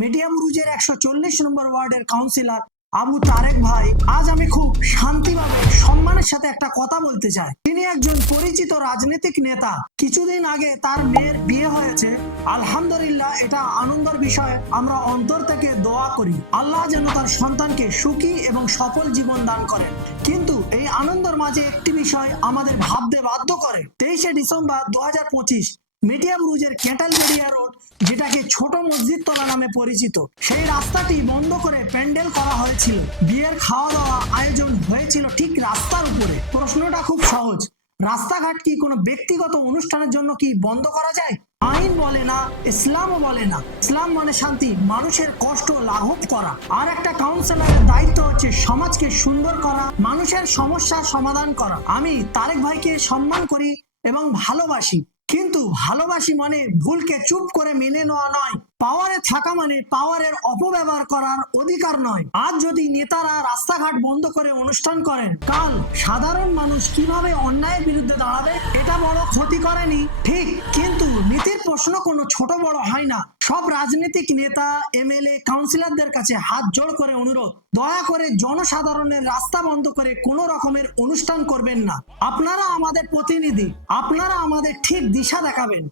মেটিয়াবুরুজের 140 নম্বর ওয়ার্ডের কাউন্সিলর আবু তারেক ভাই। আজ আমি খুব শান্তিভাবে সম্মানের সাথে একটা কথা বলতে চাই। তিনি একজন পরিচিত রাজনৈতিক নেতা। কিছুদিন আগে তার মেয়ের বিয়ে হয়েছে। আলহামদুলিল্লাহ, এটা আনন্দের বিষয়। আমরা অন্তর থেকে দোয়া করি আল্লাহ যেন তার সন্তানকে সুখী এবং সফল জীবন দান করেন। কিন্তু এই আনন্দের মাঝে একটি বিষয় আমাদের ভাবতে বাধ্য করে। 23শে ডিসেম্বর 2025 মেটিয়াবুরুজের কেটালবেড়িয়া রোড, যেটাকে ছোট মসজিদ তলা নামে পরিচিত, সেই রাস্তাটি বন্ধ করে প্যান্ডেল করা হয়েছিল। বিয়ের খাওয়া দাওয়া আয়োজন হয়েছিল ঠিক রাস্তার উপরে। প্রশ্নটা খুব সহজ, রাস্তাঘাট কি কোনো ব্যক্তিগত অনুষ্ঠানের জন্য কি বন্ধ করা যায়? আইন বলে না, ইসলামও বলে না। ইসলাম মানে শান্তি, মানুষের কষ্ট লাঘব করা। আর একটা কাউন্সিলরের দায়িত্ব হচ্ছে সমাজকে সুন্দর করা, মানুষের সমস্যার সমাধান করা। আমি তারেক ভাইকে সম্মান করি এবং ভালোবাসি, কিন্তু ভালোবাসি মানে ভুলকে চুপ করে মেনে নেওয়া নয়। পাওয়ারে থাকা মানে পাওয়ারের অপব্যবহার করার অধিকার নয়। আজ যদি নেতারা রাস্তাঘাট বন্ধ করে অনুষ্ঠান করেন, কাল সাধারণ মানুষ কিভাবে অন্যায়ের বিরুদ্ধে দাঁড়াবে? এটা বড় ক্ষতি করেনি ঠিক, কিন্তু নীতির প্রশ্ন কোনো ছোট বড় হয় না। সব রাজনৈতিক নেতা, এমএলএ, কাউন্সিলরদের কাছে হাত জোড় করে অনুরোধ, দয়া করে জনসাধারণের রাস্তা বন্ধ করে কোনো রকমের অনুষ্ঠান করবেন না। আপনারা আমাদের প্রতিনিধি, আপনারা আমাদের ঠিক দিশা দেখাবেন।